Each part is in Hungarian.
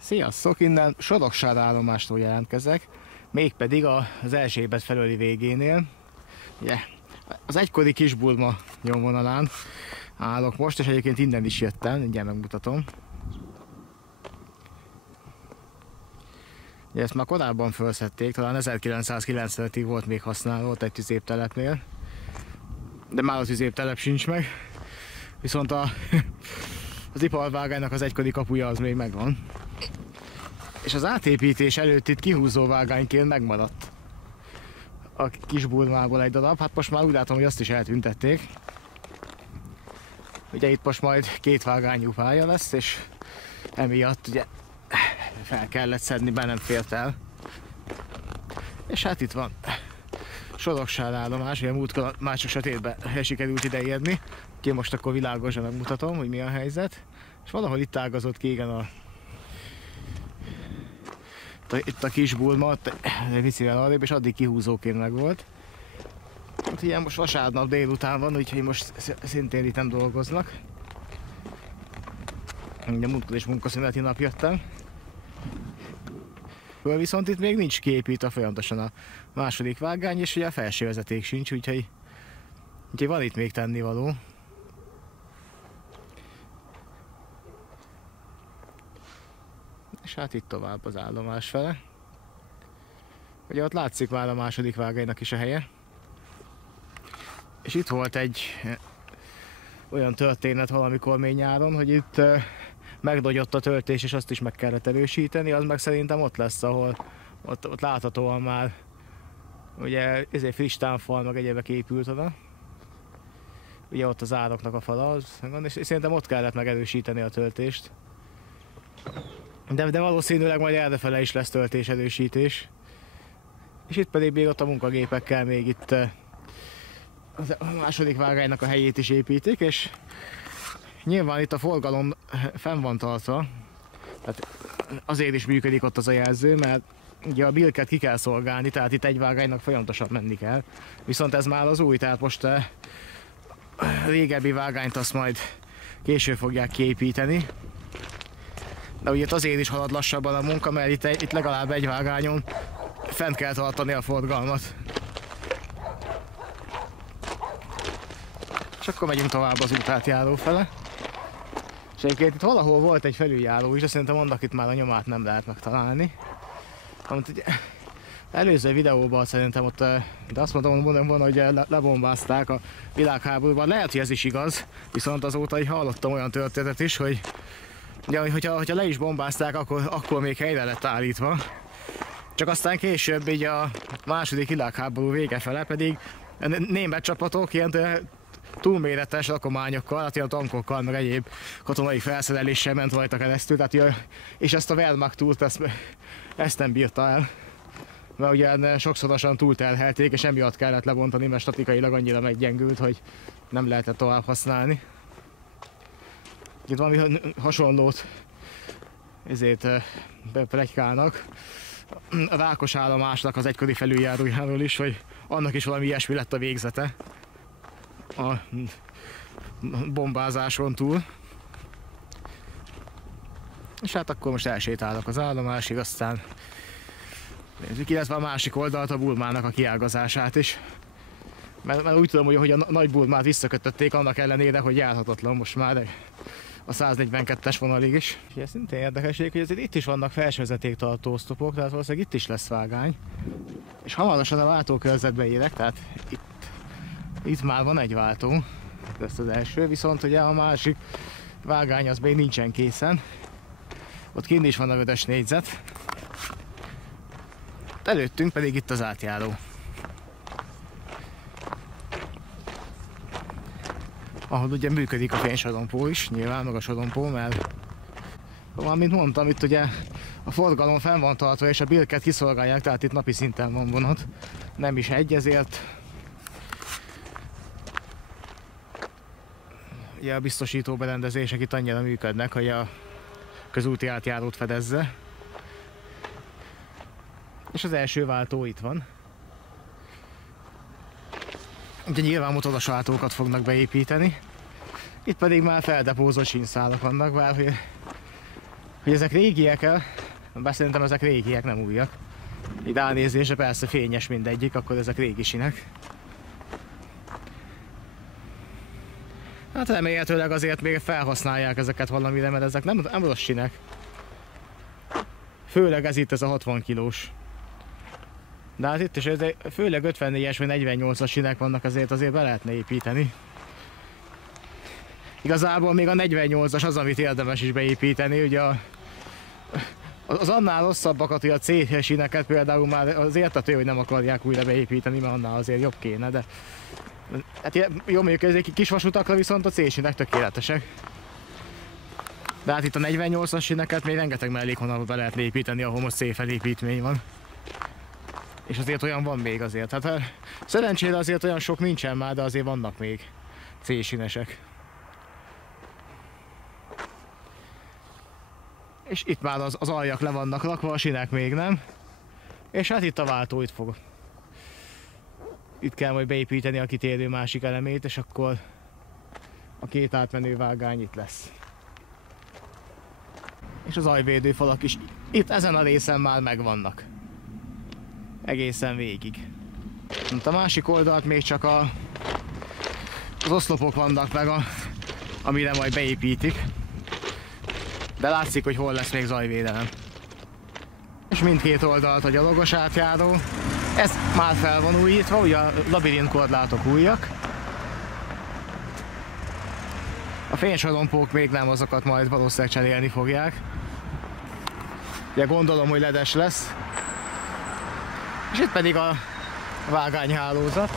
Sziasztok! Innen Soroksári állomástól jelentkezek, mégpedig az Erzsébet felőli végénél. Ugye, az egykori Kisbulma nyomvonalán állok most, és egyébként innen is jöttem, mindjárt megmutatom. Ugye ezt már korábban felszették, talán 1995-ig volt még használva, ott egy tüzértelepnél. De már a tüzértelep sincs meg. Viszont az iparvágánynak az egykori kapuja az még megvan. És az átépítés előtt itt kihúzó vágányként megmaradt a Kisbulmából egy darab. Hát most már úgy látom, hogy azt is eltüntették. Ugye itt most majd két vágányú pálya lesz, és emiatt ugye fel kellett szedni, be nem fért el. És hát itt van Soroksári állomás, ugye múltkor már csak sötétben sikerült ideérni. Úgyhogy most akkor világosan megmutatom, hogy mi a helyzet. És valahol itt ágazott ki, igen, itt a Kisbulma, egy picivel arrébb, és addig kihúzóként meg volt. Hát ilyen most vasárnap délután van, úgyhogy most szintén itt nem dolgoznak. Ugye múltkor és munkaszüneti nap jöttem. Viszont itt még nincs kiépítve folyamatosan a második vágány, és ugye a felső vezeték sincs, úgyhogy van itt még tennivaló. És hát itt tovább az állomás fele. Ugye ott látszik már a második vágánynak is a helye. És itt volt egy olyan történet valamikor még nyáron, hogy itt megdogyott a töltés, és azt is meg kellett erősíteni, az meg szerintem ott lesz, ahol ott láthatóan már ugye ezért friss támfal, meg egyébek épült oda. Ugye ott az ároknak a fala, és szerintem ott kellett megerősíteni a töltést. De valószínűleg majd errefele is lesz töltéserősítés. És itt pedig még ott a munkagépekkel még itt a második vágánynak a helyét is építik, és nyilván itt a forgalom fenn van tartva. Tehát azért is működik ott az a jelző, mert ugye a bilket ki kell szolgálni, tehát itt egy vágánynak folyamatosan menni kell. Viszont ez már az új, tehát most a régebbi vágányt azt majd később fogják kiépíteni. De ugye itt azért is halad lassabban a munka, mert itt legalább egy vágányon fent kell tartani a forgalmat. És akkor megyünk tovább az útátjáró fele. És egyébként itt valahol volt egy felüljáró is, de szerintem annak itt már a nyomát nem lehet megtalálni. Amit ugye előző videóban szerintem ott, de azt mondom volna, hogy lebombázták a világháborúban. Lehet, hogy ez is igaz, viszont azóta így hallottam olyan történetet is, hogy ugye, hogyha le is bombázták, akkor még helyre lett állítva. Csak aztán később így a második világháború vége fele pedig német csapatok ilyen túlméretes rakományokkal, hát ilyen tankokkal, meg egyéb katonai felszereléssel ment rajta keresztül, tehát, és ezt a Wehrmacht túlt, ezt nem bírta el. Mert ugye sokszorosan túlterhelték, és emiatt kellett lebontani, mert statikailag annyira meggyengült, hogy nem lehetett tovább használni. Itt valami hasonlót ezért pletykálnak a Rákos állomásnak az egykori felüljárójáról is, hogy annak is valami ilyesmi lett a végzete a bombázáson túl. És hát akkor most elsétálok az állomásig, aztán nézzük, illetve a másik oldalt, a Bulmának a kiágazását is. Mert úgy tudom, hogy a nagy Bulmát visszakötötték, annak ellenére, hogy járhatatlan most már a 142-es vonalig is. És ez szintén érdekesség, hogy azért itt is vannak felsővezetéktartó oszlopok, tehát valószínűleg itt is lesz vágány. És hamarosan a váltókörzetbe érek, tehát itt már van egy váltó, ez az első, viszont ugye a másik vágány az még nincsen készen. Ott kint is van a vörös négyzet. Előttünk pedig itt az átjáró. Ahol ugye működik a fénysorompó is, nyilván meg a sorompó, mert valamint mondtam, itt ugye a forgalom fenn van tartva, és a bilket kiszolgálják, tehát itt napi szinten van vonat. Nem is egy, ezért ugye a biztosító berendezések itt annyira működnek, hogy a közúti átjárót fedezze. És az első váltó itt van. Ugye nyilván motoros váltókat fognak beépíteni. Itt pedig már feldepózott sínszálak vannak, bár hogy ezek régiek-e, bár szerintem ezek régiek, nem újak. Itt ránézésre persze fényes mindegyik, akkor ezek régi sinek. Hát remélhetőleg azért még felhasználják ezeket valamire, mert ezek nem rossz sinek. Főleg ez itt, ez a 60 kilós. De hát itt is főleg 54-es vagy 48-as sinek vannak, azért be lehetne építeni. Igazából még a 48-as az, amit érdemes is beépíteni, ugye az annál rosszabbakat, hogy a C sineket például már az értető, hogy nem akarják újra beépíteni, mert annál azért jobb kéne, de hát jó, mondjuk ezek kis vasutakra viszont a C sinek tökéletesek. De hát itt a 48-as sineket még rengeteg mellékvonalba be lehet építeni, ahol most C felépítmény van. És azért olyan van még azért. Hát szerencsére azért olyan sok nincsen már, de azért vannak még C sinesek. És itt már az aljak le vannak rakva, a sinek még nem. És hát itt a váltó itt fog. Itt kell majd beépíteni a kitérő másik elemét, és akkor a két átmenő vágány itt lesz. És az ajvédő falak is itt ezen a részen már megvannak. Egészen végig. A másik oldalt még csak az oszlopok vannak meg, amire majd beépítik. De látszik, hogy hol lesz még zajvédelem. És mindkét oldalt a gyalogos átjáró. Ez már fel van újítva, ugye a labirintkorlátok újak. A fénysorompók még nem, azokat majd valószínűleg cserélni fogják. Ugye gondolom, hogy ledes lesz. És itt pedig a vágányhálózat.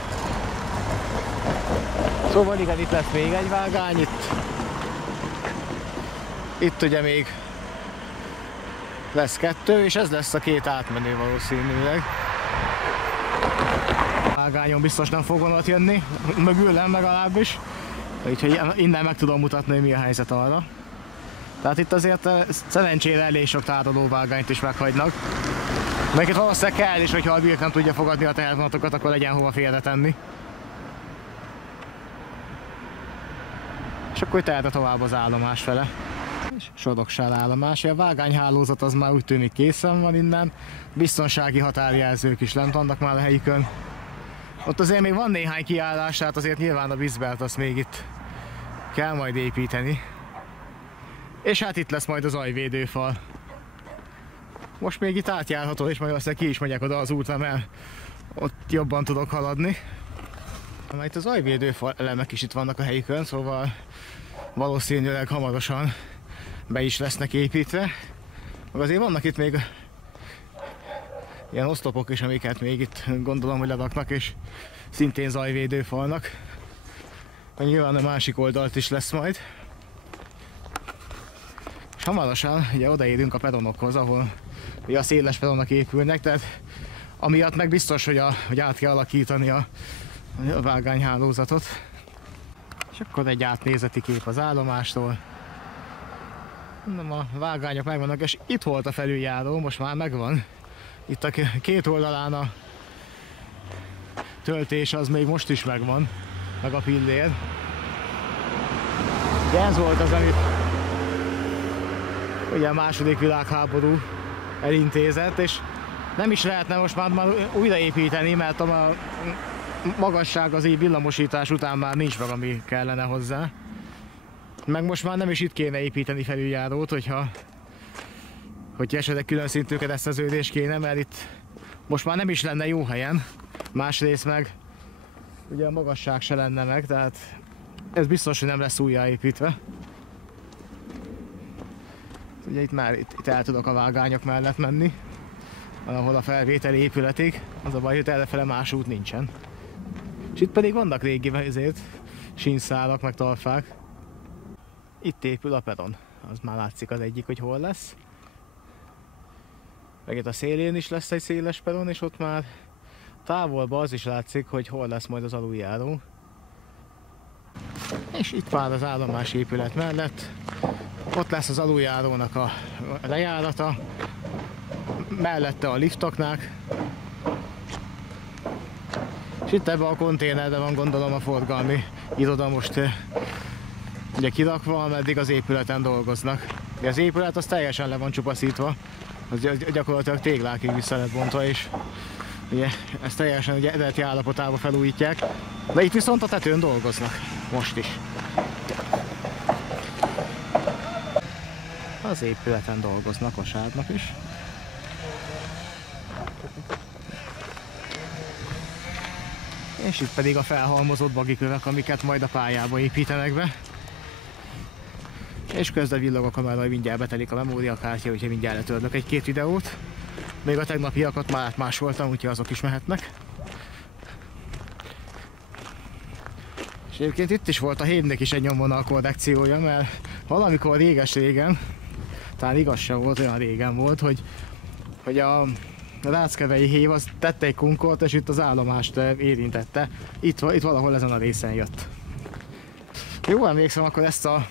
Szóval igen, itt lesz még egy vágány, itt ugye még lesz kettő, és ez lesz a két átmenő valószínűleg. A vágányon biztos nem fog vonat jönni, mögülem legalábbis. Úgyhogy innen meg tudom mutatni, hogy mi a helyzet arra. Tehát itt azért szerencsére elég sok tárolóvágányt is meghagynak. Meg itt valószínűleg kell is, hogyha a birk nem tudja fogadni a tehervonatokat, akkor legyen hova félretenni. És akkor itt erre tovább az állomás fele. Soroksár állomás. A vágányhálózat az már úgy tűnik készen van innen. Biztonsági határjelzők is lent vannak már a helyükön. Ott azért még van néhány kiállás, tehát azért nyilván a vízbelt azt még itt kell majd építeni. És hát itt lesz majd az ajvédőfal. Most még itt átjárható, és majd aztán ki is megyek oda az útra, mert ott jobban tudok haladni. Itt az ajvédőfal elemek is itt vannak a helyükön, szóval valószínűleg hamarosan be is lesznek építve. Meg azért vannak itt még ilyen oszlopok is, amiket még itt gondolom, hogy leraknak, és szintén zajvédőfalnak. Nyilván a másik oldalt is lesz majd. És hamarosan ugye odaérünk a peronokhoz, ahol ugye a széles peronok épülnek, tehát amiatt meg biztos, hogy át kell alakítani a vágányhálózatot. És akkor egy átnézeti kép az állomástól. A vágányok megvannak, és itt volt a felüljáró, most már megvan. Itt a két oldalán a töltés az még most is megvan, meg a pillér. De ez volt az, amit ugye a második világháború elintézett, és nem is lehetne most már újraépíteni, mert a magasság az így villamosítás után már nincs meg, ami kellene hozzá. Meg most már nem is itt kéne építeni felüljárót, hogyha esetleg külön szintű kereszteződés kéne, mert itt most már nem is lenne jó helyen. Másrészt meg ugye a magasság se lenne meg, tehát ez biztos, hogy nem lesz újjáépítve. Ugye itt már itt el tudok a vágányok mellett menni, ahol a felvételi épületig, az a baj, hogy errefele más út nincsen. És itt pedig vannak régi sínszálak, meg talpák. Itt épül a peron, az már látszik az egyik, hogy hol lesz. Meg itt a szélén is lesz egy széles peron, és ott már távolban az is látszik, hogy hol lesz majd az aluljáró. És itt már az állomás épület mellett, ott lesz az aluljárónak a lejárata, mellette a liftoknál. És itt ebben a konténerben van gondolom a forgalmi iroda most ugye kirakva, ameddig az épületen dolgoznak. Az épület az teljesen le van csupaszítva, az gyakorlatilag téglákig vissza lett bontva, és ugye ezt teljesen ugye eredeti állapotába felújítják, de itt viszont a tetőn dolgoznak, most is. Az épületen dolgoznak vasárnap is. És itt pedig a felhalmozott bagikövek, amiket majd a pályába építenek be. És közben villog a kamera, hogy mindjárt betelik a memóriakártya, úgyhogy mindjárt letörlök egy-két videót. Még a tegnapiakat már átmásoltam, úgyhogy azok is mehetnek. És egyébként itt is volt a hévnek is egy nyomvonal korrekciója, mert valamikor réges-régen, talán igaz sem volt, olyan régen volt, hogy a Ráckevei hév az tette egy kunkort, és itt az állomást érintette. Itt valahol ezen a részen jött. Jó emlékszem, akkor ezt a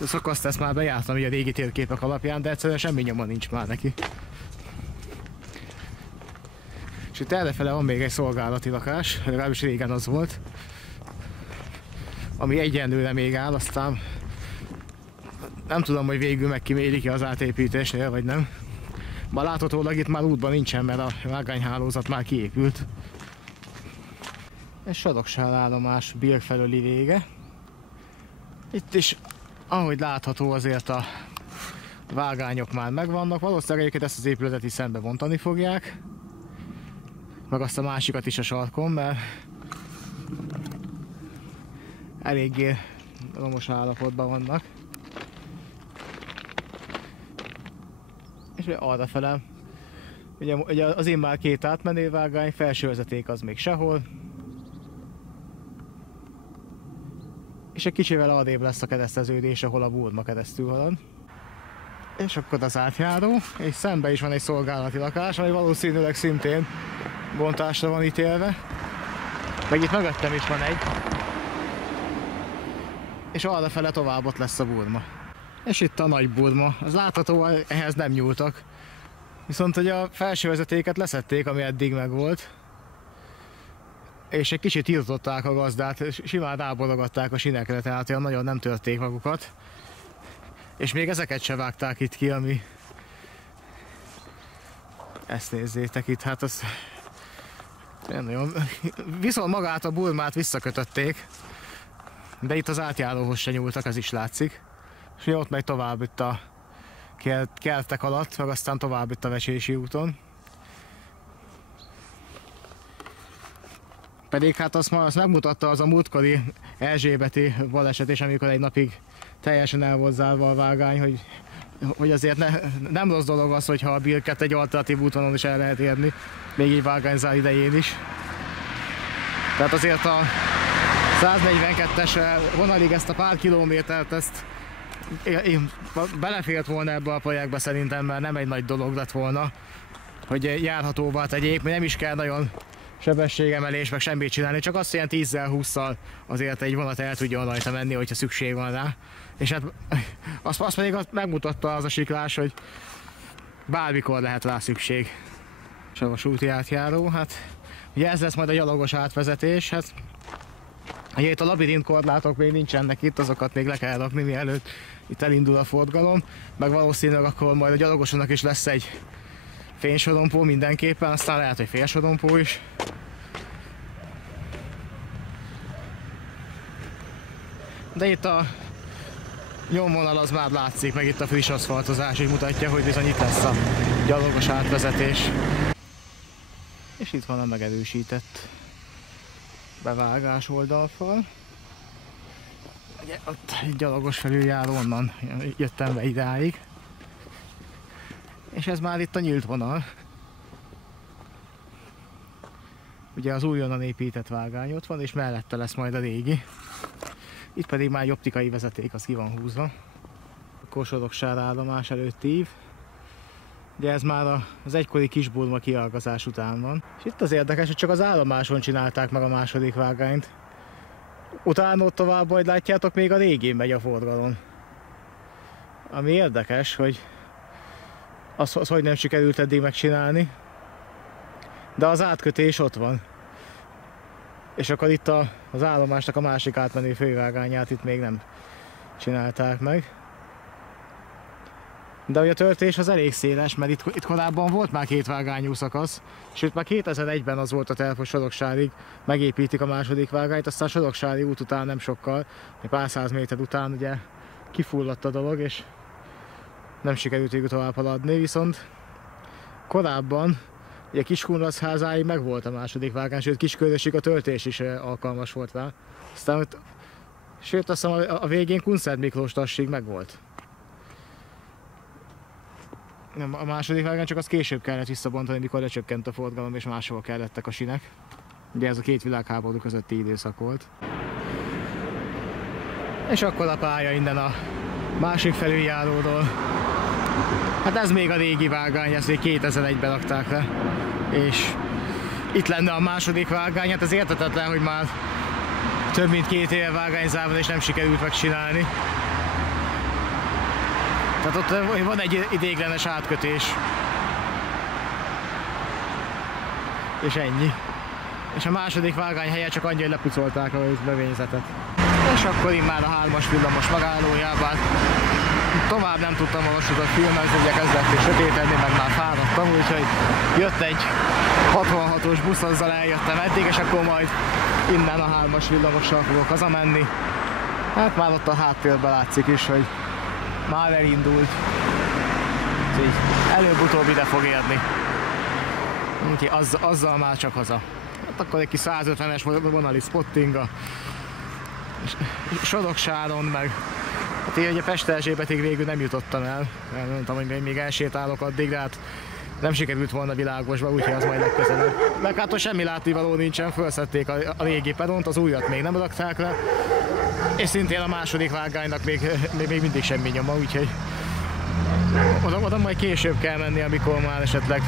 szakaszt ezt már bejártam így a régi térképek alapján, de egyszerűen semmi nyoma nincs már neki. És itt errefele van még egy szolgálati lakás, legalábbis régen az volt, ami egyenlőre még áll, aztán nem tudom, hogy végül megkimélik-e az átépítésnél, vagy nem. Bár láthatólag itt már útban nincsen, mert a vágányhálózat már kiépült. És Soroksár állomás Birk felőli vége. Itt is, ahogy látható, azért a vágányok már megvannak. Valószínűleg egyébként ezt az épületet is szembe bontani fogják. Meg azt a másikat is a sarkon, mert eléggé romos állapotban vannak. És arrafele, ugye az én már két átmenővágány, felső vezeték az még sehol. És egy kicsivel arrébb lesz a kereszteződés, ahol a Burma keresztül halad. És akkor az átjáró, és szembe is van egy szolgálati lakás, ami valószínűleg szintén bontásra van ítélve. Meg itt mögöttem is van egy. És arrafele tovább ott lesz a Burma. És itt a nagy Burma. Az látható, ehhez nem nyúltak. Viszont hogy a felső vezetéket leszették, ami eddig megvolt. És egy kicsit tiltották a gazdát, simán ráborogatták a sinekre, tehát olyan nagyon nem törték magukat. És még ezeket se vágták itt ki, ami... Ezt nézzétek itt, hát az... Nagyon... Viszont magát a Burmát visszakötötték. De itt az átjáróhoz se nyúltak, ez is látszik. És ott megy tovább itt a kertek alatt, meg aztán tovább itt a Vesési úton. Pedig hát azt megmutatta az a múltkori erzsébeti baleset, és amikor egy napig teljesen el volt zárva a vágány, hogy azért nem rossz dolog az, hogyha a Birket egy alternatív útvonon is el lehet érni, még így vágányzár idején is. Tehát azért a 142-es vonalig ezt a pár kilométert, ezt belefért volna ebbe a projektbe szerintem, mert nem egy nagy dolog lett volna, hogy járhatóvá tegyék, nem is kell nagyon sebességemelés, meg semmit csinálni, csak azt, hogy ilyen 10-20-szal azért egy vonat el tudjon rajta menni, hogyha szükség van rá. És hát azt pedig megmutatta az a siklás, hogy bármikor lehet rá szükség. És a vasúti átjáró, hát ugye ez lesz majd a gyalogos átvezetés, hát ugye itt a labirint korlátok még nincsenek itt, azokat még le kell rakni, mielőtt itt elindul a forgalom, meg valószínűleg akkor majd a gyalogosoknak is lesz egy fénysorompó mindenképpen, aztán lehet, hogy félsorompó is. De itt a nyomvonal az már látszik, meg itt a friss aszfaltozás is mutatja, hogy bizony itt lesz a gyalogos átvezetés. És itt van a megerősített bevágás oldalfal. Ugye ott egy gyalogos felüljáró, onnan jöttem be idáig. És ez már itt a nyílt vonal. Ugye az újonnan épített vágány ott van, és mellette lesz majd a régi. Itt pedig már egy optikai vezeték, az ki van húzva. A Soroksár állomás előtt ív. Ugye ez már az egykori Kis-Burma kialgazás után van. És itt az érdekes, hogy csak az állomáson csinálták meg a második vágányt. Utána ott tovább, majd látjátok, még a régén megy a forgalom. Ami érdekes, hogy az hogy nem sikerült eddig megcsinálni. De az átkötés ott van. És akkor itt az állomásnak a másik átmenő fővágányát itt még nem csinálták meg. De ugye a töltés az elég széles, mert itt korábban volt már 2 vágányú szakasz, sőt már 2001-ben az volt a terv, hogy Soroksárig megépítik a második vágányt, aztán Soroksári út után nem sokkal, egy pár száz méter után ugye kifulladt a dolog, és nem sikerült végül tovább haladni, viszont korábban ugye Kiskunraszházáig meg volt a második vágány, sőt Kiskörösig a töltés is alkalmas volt rá. Aztán, sőt azt hiszem a végén Kunszent Miklós tassig meg volt. A második vágány csak az később kellett visszabontani, mikor lecsökkent a forgalom és máshol kellettek a sinek. Ugye ez a 2 világháború közötti időszak volt. És akkor a pálya innen a másik felüljáróról. Hát ez még a régi vágány, ezt még 2001-ben rakták le. És itt lenne a második vágány, hát ez érthetetlen, hogy már több mint 2 éve vágányzár van és nem sikerült megcsinálni. Tehát ott van egy ideiglenes átkötés. És ennyi. És a második vágány helyett csak annyi, hogy lepucolták a bevényzetet. És akkor immár a 3-as villamos megállójában tovább nem tudtam a vasutat filmezni, ugye kezdett sötétedni, meg már fáradtam, úgyhogy jött egy 66-os busz, azzal eljöttem eddig, és akkor majd innen a 3-as villamossal fogok hazamenni. Hát már ott a háttérben látszik is, hogy már elindult. Úgyhogy előbb-utóbb ide fog érni. Úgyhogy azzal már csak haza. Hát akkor egy kis 150-es vonali spotting a Soroksáron, meg hát én ugye Pesterzsébetig végül nem jutottam el. Mondtam, hogy még elsétálok addig, de hát nem sikerült volna világosba, úgyhogy az majd legközelebb. Meg hát ott semmi látnivaló nincsen, felszették a régi peront, az újat még nem rakták le. És szintén a második vágánynak még mindig semmi nyoma, úgyhogy oda majd később kell menni, amikor már esetleg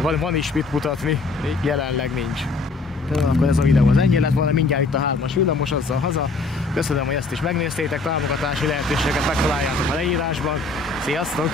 van is mit mutatni, jelenleg nincs. Jó, akkor ez a videó az ennyi lett volna, mindjárt itt a 3-as villamos, azzal haza. Köszönöm, hogy ezt is megnéztétek, támogatási lehetőséget megtaláljátok a leírásban. Sziasztok!